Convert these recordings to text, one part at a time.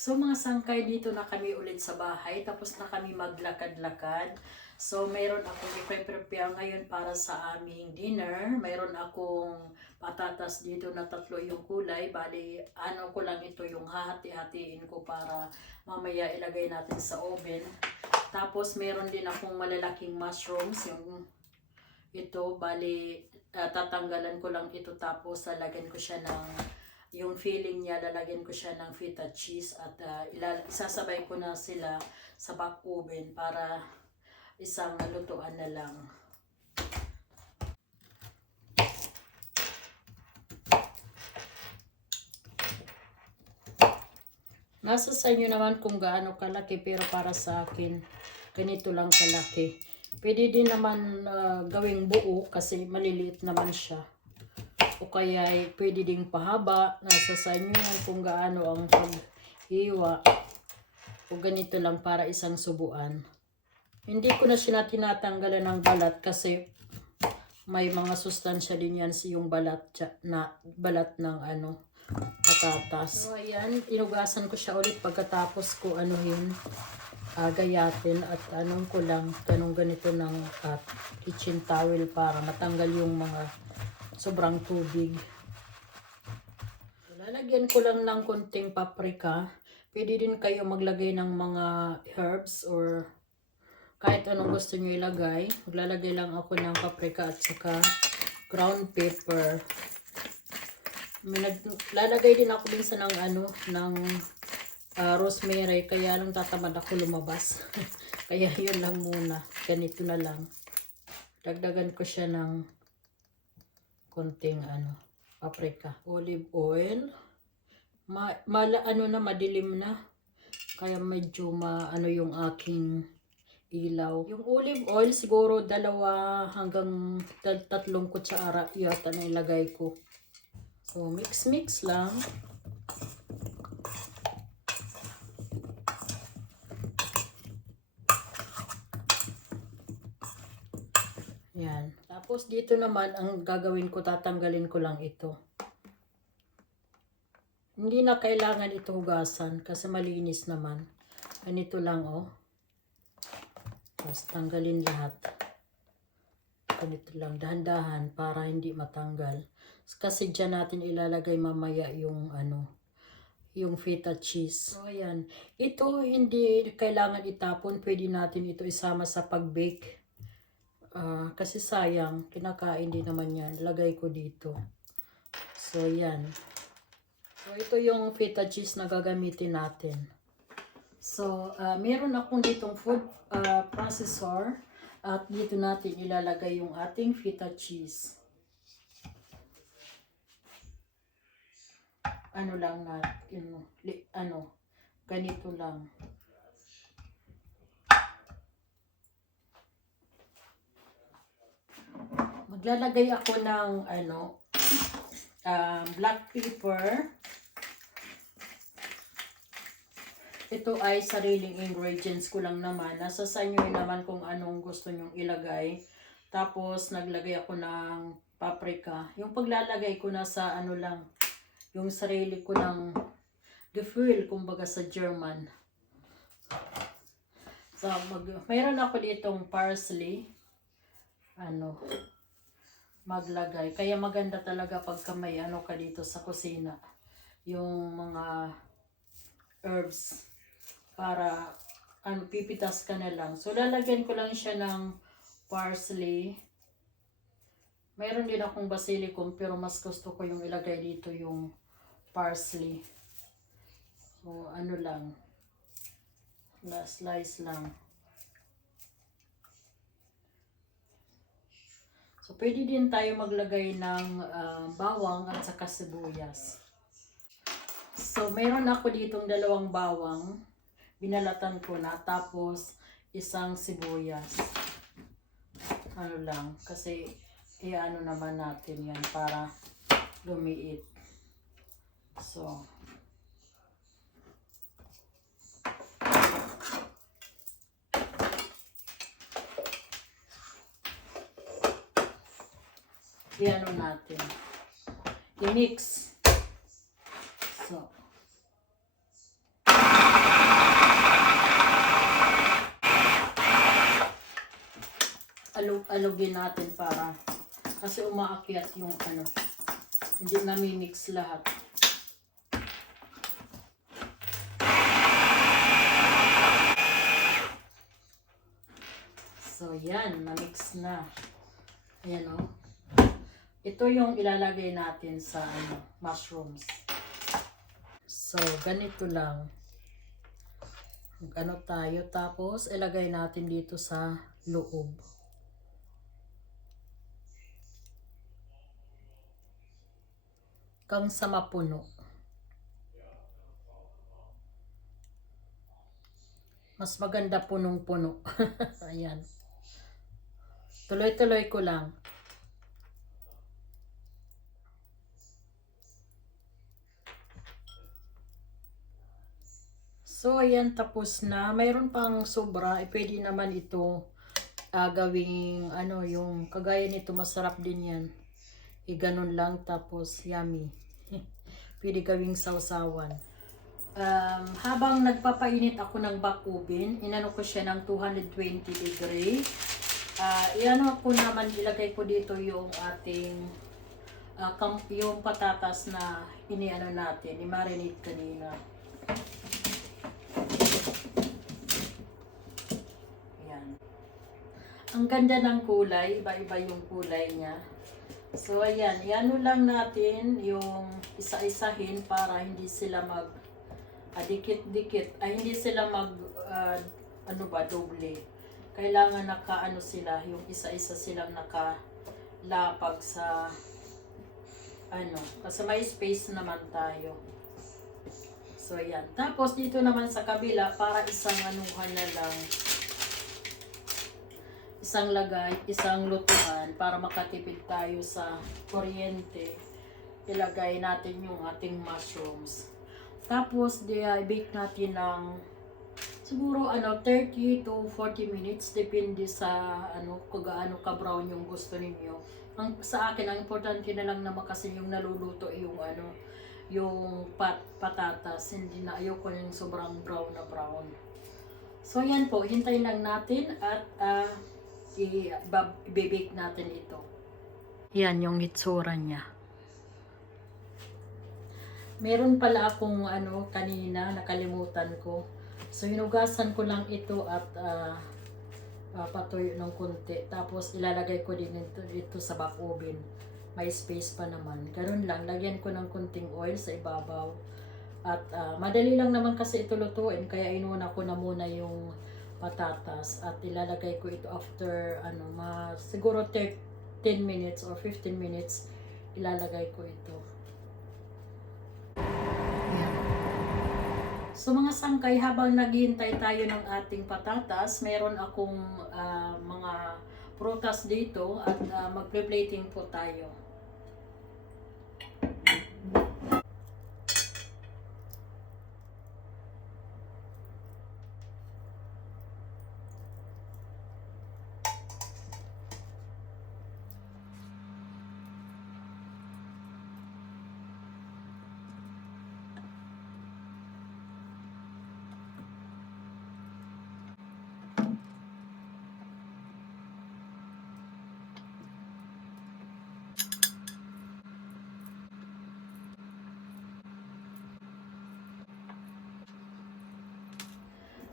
So mga sangkay, dito na kami ulit sa bahay. Tapos na kami maglakad-lakad. So mayroon akong i-prepare ngayon para sa aming dinner. Mayroon akong patatas dito na 3 yung kulay. Bali, ano ko lang ito, yung hahati-hatiin ko para mamaya ilagay natin sa oven. Tapos mayroon din akong malalaking mushrooms. Yung ito, bali, tatanggalan ko lang ito tapos lalagyan ko siya ng yung filling niya, lalagyan ko siya ng feta cheese at isasabay ko na sila sa back oven para isang lutuan na lang. Nasa sa inyo naman kung gaano kalaki, pero para sa akin, ganito lang kalaki. Pwede din naman gawing buo kasi maliliit naman siya. O kaya pwede ding pahaba. Nasa sa inyo kung gaano ang paghiwa. O ganito lang para isang subuan. Hindi ko na siya tinatanggalan ng balat kasi may mga sustansya din yan yung balat ng patatas. So ayan, inugasan ko siya ulit pagkatapos ko gayatin at ko lang ganito ng kitchen towel para matanggal yung mga sobrang tubig. Lalagyan ko lang ng konting paprika. Pwede din kayo maglagay ng mga herbs or kahit anong gusto nyo ilagay. Maglalagay lang ako ng paprika at saka ground pepper. Lalagay din ako minsan ng rosemary, kaya lang tatamad ako lumabas. Kaya yun lang muna. Ganito na lang. Dagdagan ko siya ng konting paprika. Olive oil. Madilim na. Kaya medyo yung aking ilaw. Yung olive oil siguro 2 hanggang 3 kutsara yata na ilagay ko. So mix lang. Yan. Tapos dito naman, ang gagawin ko, tatanggalin ko lang ito. Hindi na kailangan ito hugasan kasi malinis naman. Ganito lang, oh. Tapos tanggalin lahat. Ganito lang, dahan-dahan para hindi matanggal. Kasi dyan natin ilalagay mamaya yung yung feta cheese. So ayan. Ito hindi kailangan itapon. Pwede natin ito isama sa pag-bake. Kasi sayang, kinakain din naman yan. Lagay ko dito. So, yan. So, ito yung feta cheese na gagamitin natin. So, meron akong ditong food processor. At dito natin ilalagay yung ating feta cheese. Ganito lang. Maglalagay ako ng black pepper. Ito ay sariling ingredients ko lang naman. Nasa sa inyo naman kung anong gusto nyong ilagay. Tapos naglagay ako ng paprika. Yung paglalagay ko nasa lang, yung sarili ko ng gefühl, kumbaga sa German. So mayroon ako ditong parsley. Maglagay. Kaya maganda talaga pagka may ka dito sa kusina. Yung mga herbs. Para pipitas ka na lang. So lalagyan ko lang siya ng parsley. Mayroon din akong basilicum pero mas gusto ko yung ilagay dito yung parsley. So lang. Slice lang. So, pwede din tayo maglagay ng bawang at saka sibuyas. So, mayroon ako ditong 2 bawang. Binalatan ko na. Tapos, isang sibuyas. Lang. Kasi, naman natin yan para lumiit. So, natin. I-mix. So, alugin natin para kasi umaakyat yung ano, hindi nami-mix lahat. So yan, na-mix na. Ayan o. Ito yung ilalagay natin sa ano, mushrooms. So ganito lang. Ano tayo, tapos ilagay natin dito sa loob. Hanggang sa mapuno. Mas maganda punong-puno. Ayan. Tuloy-tuloy ko lang. So, ayan, tapos na. Mayroon pang sobra. Pwede naman ito gawing, ano, yung kagaya nito, masarap din yan. Ganun lang, tapos yummy. Pwede gawing sausawan. Habang nagpapainit ako ng back oven, inano ko siya ng 220 degree. Iano ko naman, ilagay ko dito yung ating yung patatas na iniano natin, i-marinate kanina. Ayan. Ang ganda ng kulay, iba-iba yung kulay niya. So ayan, iano lang natin yung isa-isahin para hindi sila mag dikit-dikit, hindi sila mag ano ba, doble. Kailangan naka-ano sila, yung isa-isa silang nakalapag sa ano, kasi may space naman tayo. So ayan. Tapos dito naman sa kabila, para isang anuhan na lang, isang lagay, isang lutuan para makatipid tayo sa kuryente. Ilagay natin yung ating mushrooms. Tapos i-bake natin ng siguro 30 to 40 minutes depende sa kung gaano ka brown yung gusto ninyo. Sa akin ang importante na lang naman kasi yung naluluto yung yung patatas, hindi na ayoko yung sobrang brown na brown. So yan po, hintayin lang natin at i-bake natin ito. Yan yung hitsura niya. Meron pala akong kanina, nakalimutan ko. So hinugasan ko lang ito at patuyo ng konti. Tapos ilalagay ko din ito sa back oven. May space pa naman. Ganun lang, lagyan ko ng konting oil sa ibabaw. At madali lang naman kasi ito lutuin, kaya inuna ko na muna yung patatas at ilalagay ko ito after siguro 10 minutes or 15 minutes ilalagay ko ito. Yan. So mga sangkay, habang naghihintay tayo ng ating patatas, meron akong mga prutas dito at magple-plating po tayo.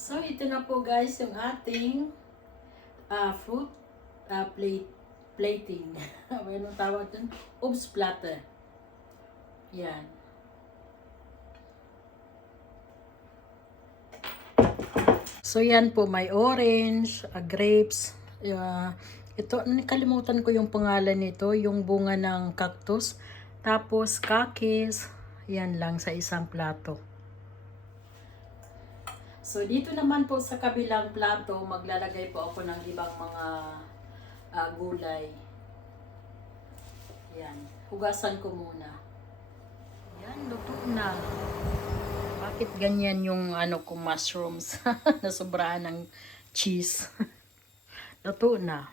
So, ito na po guys yung ating fruit plating. Anong tawag dun? Oops, platter. Yan. So, yan po. May orange, grapes. Ito, nakalimutan ko yung pangalan nito. Yung bunga ng cactus. Tapos, kakis. Yan lang sa isang plato. So, dito naman po sa kabilang plato, maglalagay po ako ng ibang mga gulay. Yan. Hugasan ko muna. Yan, luto na. Bakit ganyan yung kong mushrooms? Nasobraan ng cheese. Luto na.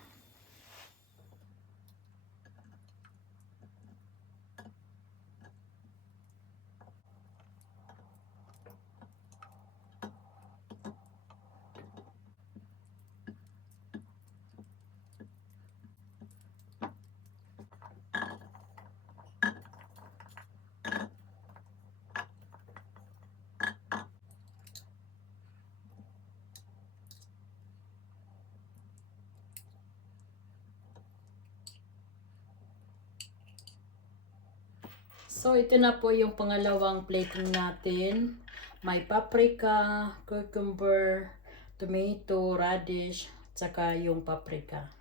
So, ito na po yung pangalawang plating natin. May paprika, cucumber, tomato, radish, tsaka yung paprika.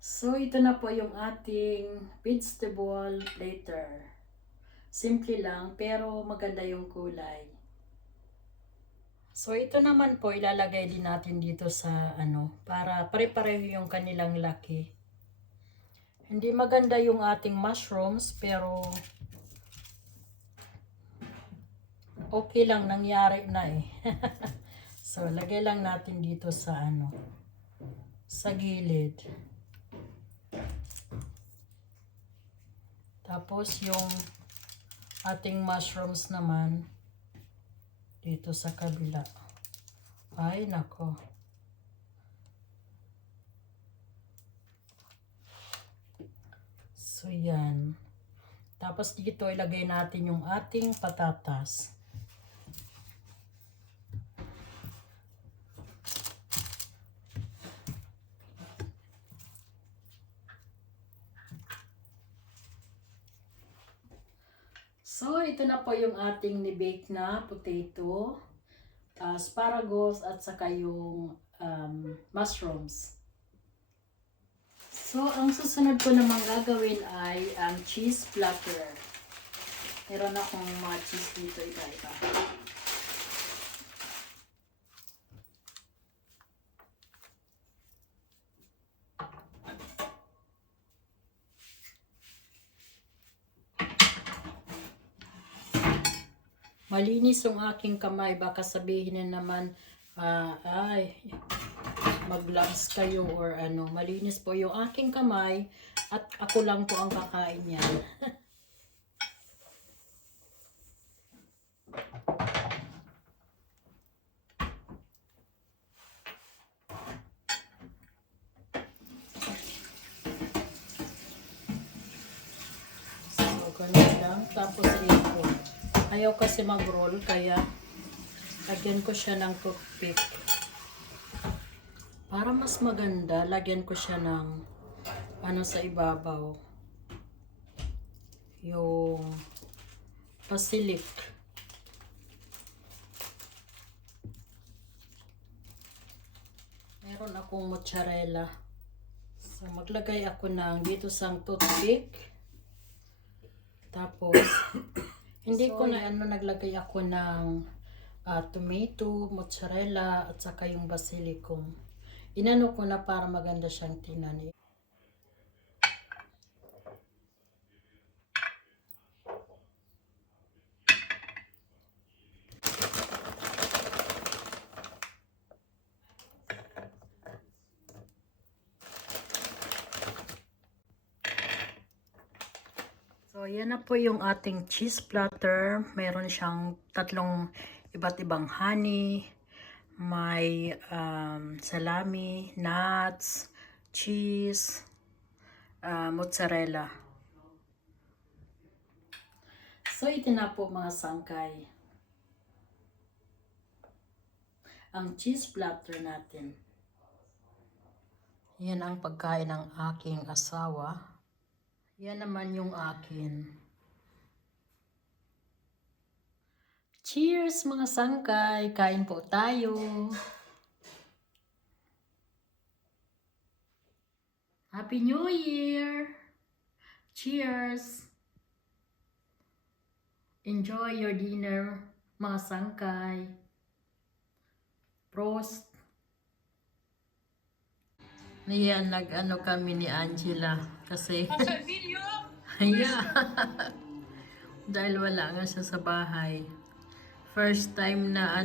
So, ito na po yung ating vegetable platter. Simple lang, pero maganda yung kulay. So, ito naman po, ilalagay din natin dito sa para pare-pareho yung kanilang laki. Hindi maganda yung ating mushrooms, pero okay lang, nangyari na eh. So, lagay lang natin dito sa sa gilid. Tapos, yung ating mushrooms naman, dito sa kabila. Ay, nako. So, yan. Tapos, dito ilagay natin yung ating patatas. So, ito na po yung ating ni-bake na potato, asparagus, at saka yung mushrooms. So, ang susunod ko namang gagawin ay ang cheese platter. Meron akong mga cheese dito iba-iba. Malinis yung aking kamay. Baka sabihin na naman, ay, mag-gloves kayo or ano. Malinis po yung aking kamay at ako lang po ang kakain yan. So, ganun lang. Tapos ito. Ayaw kasi mag-roll, kaya lagyan ko siya ng toothpick. Para mas maganda, lagyan ko siya ng sa ibabaw. Yung basilic. Meron akong mozzarella. So, maglagay ako ng dito sa toothpick. Tapos, hindi ko na naglagay ako ng tomato, mozzarella, at saka yung basilicum. Inano ko na para maganda siyang tingnan. So, yan na po yung ating cheese platter. Meron siyang tatlong iba't ibang honey. May salami, nuts, cheese, mozzarella. So, ito na po mga sangkay. Ang cheese platter natin. Yan ang pagkain ng aking asawa. Yan naman yung akin. Cheers mga sangkay! Kain po tayo! Happy New Year! Cheers! Enjoy your dinner mga sangkay! Prost! Yan, kami ni Angela kasi yeah. Dahil wala nga siya sa bahay. First time na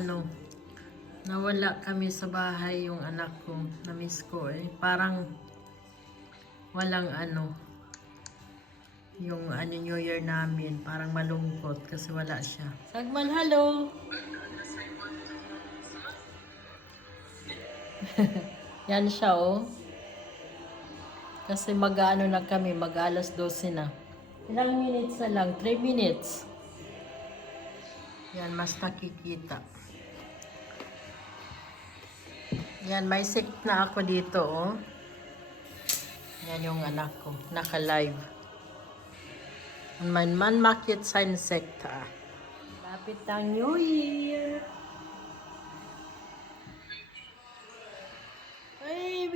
nawala kami sa bahay yung anak ko. Na-miss ko eh. Parang walang yung New Year namin. Parang malungkot kasi wala siya. Sagman, hello! Yan siya oh. Kasi na kami, mag-alas 12 na. Ilang minutes na lang? 3 minutes. Yan, mas nakikita. Yan, may sick na ako dito, oh. Yan yung anak ko, naka-live. Und mein Mann macht jetzt seinen Sektor. Lapit ang New Year. Hey,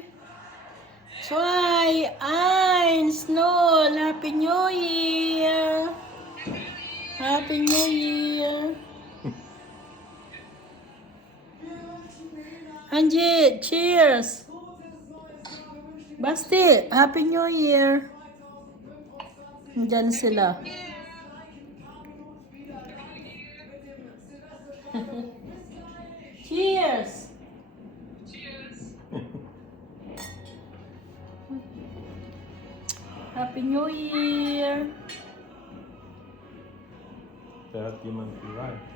2, 1, 0. Happy New Year. Happy New Year. Angie, cheers. Basti, Happy New Year. Diyan sila. Cheers. Happy New Year. Da hat jemand geweint.